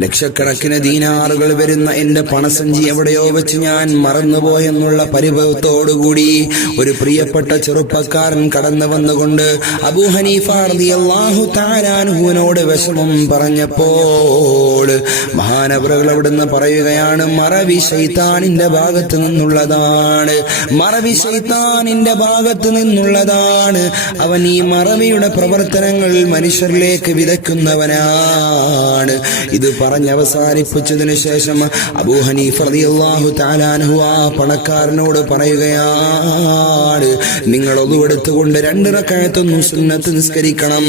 ലക്ഷക്കണക്കിന് ദീനാറുകൾ വരുന്ന എന്റെ പണസഞ്ചി എവിടെയോ വെച്ച് ഞാൻ മറന്നുപോയെന്നുള്ള പരിഭവത്തോടുകൂടി ഒരു പ്രിയപ്പെട്ട ചെറുപ്പക്കാരൻ കടന്നു വന്നുകൊണ്ട് അബൂ ഹനീഫ വിഷമം പറഞ്ഞപ്പോൾ മഹാനവറുകൾ അവിടുന്ന് പറയുകയാണ് മറവി ശൈത്താനിന്റെ ഭാഗത്ത് നിന്നുള്ളതാണ് മറവി ശൈത്താനിന്റെ ഭാഗത്ത് നിന്നുള്ളതാണ്. അവൻ ഈ മറവിയുടെ പ്രവർത്തനങ്ങൾ മനുഷ്യരിലേക്ക് വിതയ്ക്കുന്നവനാണ്. ഇത് അവസാനിപ്പിച്ചതിനു ശേഷം അബൂ റളിയല്ലാഹു തആലാൻഹു ആ പണക്കാരനോട് പറയുകയാണ് നിങ്ങൾ ഒതുവെടുത്തുകൊണ്ട് രണ്ട് റക്കായത്തൊന്നും സുന്നത്ത് നിസ്കരിക്കണം.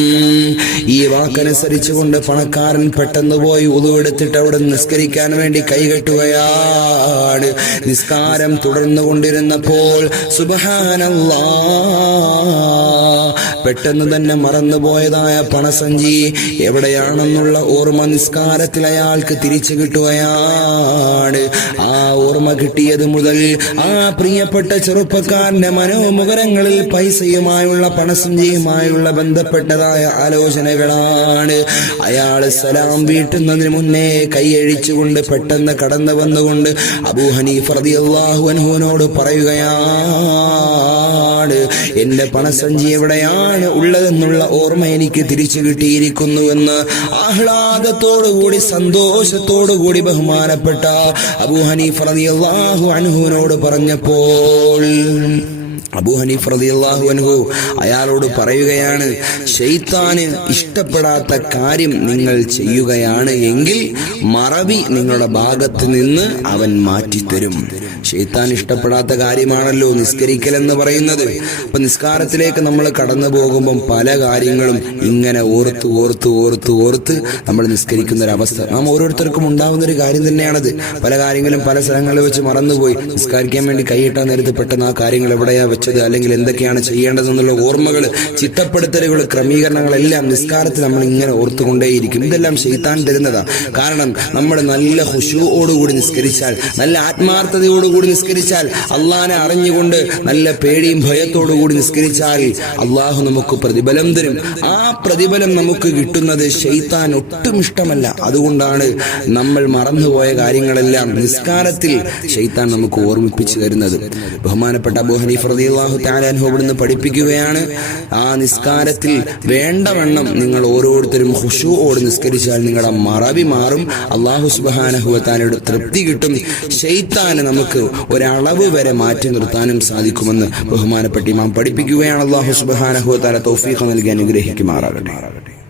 ഈ വാക്കനുസരിച്ചുകൊണ്ട് പണക്കാരൻ പെട്ടെന്ന് പോയി ഉതുവെടുത്തിട്ട് അവിടെ നിസ്കരിക്കാൻ വേണ്ടി കൈകെട്ടുകയാണ് നിസ്കാരം തുടർന്നു കൊണ്ടിരുന്നപ്പോൾ പെട്ടെന്ന് തന്നെ മറന്നുപോയതായ പണസഞ്ചി എവിടെയാണെന്നുള്ള ഓർമ്മ നിസ്കാരത്തിൽ അയാൾക്ക് തിരിച്ചു കിട്ടുകയാണ്. ആ ഓർമ്മ കിട്ടിയത് മുതൽ ആ പ്രിയപ്പെട്ട ചെറുപ്പക്കാരന്റെ മനോമുഖരങ്ങളിൽ പൈസയുമായുള്ള പണസഞ്ചിയുമായുള്ള ബന്ധപ്പെട്ടതായ ആലോചനകളാണ്. അയാൾ സലാം വീട്ടുന്നതിന് മുന്നേ കൈയഴിച്ചുകൊണ്ട് പെട്ടെന്ന് കടന്നു വന്നുകൊണ്ട് അബൂ ഹനീഫ് റളിയല്ലാഹു അൻഹുവിനോട് പറയുകയാണ് എന്റെ പണസഞ്ചി എവിടെയാണ് ഉള്ളതെന്നുള്ള ഓർമ്മ എനിക്ക് തിരിച്ചു കിട്ടിയിരിക്കുന്നുവെന്ന് ആഹ്ലാദത്തോടുകൂടി സന്തോഷത്തോടുകൂടി ബഹുമാനപ്പെട്ട അബൂ ഹനീഫ് റളിയല്ലാഹു അൻഹുവിനോട് പറഞ്ഞപ്പോൾ അബൂ ഹനീഫ് റളിയല്ലാഹു അൻഹു അയാളോട് പറയുകയാണ് ഷെയ്ത്താന് ഇഷ്ടപ്പെടാത്ത കാര്യം നിങ്ങൾ ചെയ്യുകയാണ് എങ്കിൽ മറവി നിങ്ങളുടെ ഭാഗത്ത് നിന്ന് അവൻ മാറ്റിത്തരും. ഷെയ്ത്താൻ ഇഷ്ടപ്പെടാത്ത കാര്യമാണല്ലോ നിസ്കരിക്കൽ എന്ന് പറയുന്നത്. അപ്പൊ നിസ്കാരത്തിലേക്ക് നമ്മൾ കടന്നു പോകുമ്പം പല കാര്യങ്ങളും ഇങ്ങനെ ഓർത്ത് ഓർത്ത് ഓർത്ത് ഓർത്ത് നമ്മൾ നിസ്കരിക്കുന്ന ഒരു അവസ്ഥ നാം ഓരോരുത്തർക്കും ഉണ്ടാവുന്ന ഒരു കാര്യം തന്നെയാണത്. പല കാര്യങ്ങളും പല സ്ഥലങ്ങളിൽ വെച്ച് മറന്നുപോയി. നിസ്കരിക്കാൻ വേണ്ടി കൈയിട്ടാൻ നേരത്ത് പെട്ടെന്ന് ആ കാര്യങ്ങൾ എവിടെയാ വെച്ചത്? അല്ലെങ്കിൽ എന്തൊക്കെയാണ് ചെയ്യേണ്ടതെന്നുള്ള ഓർമ്മകൾ ചിട്ടപ്പെടുത്തലുകൾ ക്രമീകരണങ്ങളെല്ലാം നിസ്കാരത്തിൽ നമ്മൾ ഇങ്ങനെ ഓർത്തുകൊണ്ടേയിരിക്കും. ഇതെല്ലാം ചെയ്താൻ തരുന്നതാ. കാരണം നമ്മൾ നല്ല ഹുഷുവോടുകൂടി നിസ്കരിച്ചാൽ നല്ല ആത്മാർത്ഥതയോടുകൂടി നിസ്കരിച്ചാൽ അള്ളാനെ അറിഞ്ഞുകൊണ്ട് നല്ല പേടിയും ഭയത്തോടു കൂടി നിസ്കരിച്ചാൽ അള്ളാഹു നമുക്ക് പ്രതിഫലം തരും. ആ പ്രതിഫലം നമുക്ക് കിട്ടുന്നത് ഷെയ്ത്താൻ ഒട്ടും ഇഷ്ടമല്ല. അതുകൊണ്ടാണ് നമ്മൾ മറന്നുപോയ കാര്യങ്ങളെല്ലാം നിസ്കാരത്തിൽ ഷെയ്ത്താൻ നമുക്ക് ഓർമ്മിപ്പിച്ചു തരുന്നത്. ബഹുമാനപ്പെട്ട അബൂ ഹനീഫ് റളിയല്ലാഹു തആല അൻഹു ഇവിടുന്ന് പഠിപ്പിക്കുകയാണ് ആ നിസ്കാരത്തിൽ വേണ്ടവണ്ണം നിങ്ങൾ ഓരോരുത്തരും ഹുഷുവോട് നിസ്കരിച്ചാൽ നിങ്ങളുടെ മറവി മാറും. അള്ളാഹു സുബ്ഹാനഹു വതആലയുടെ തൃപ്തി കിട്ടും. ഷെയ്ത്താന് നമുക്ക് ഒരളവ് വരെ മാറ്റി നിർത്താനും സാധിക്കുമെന്ന് ബഹുമാനപ്പെട്ട ഇമാം പഠിപ്പിക്കുകയാണ് അള്ളാഹു സുബ്ഹാനഹു വതആല തൗഫീഖ് നൽകി അനുഗ്രഹിക്കുമാറാകട്ടെ.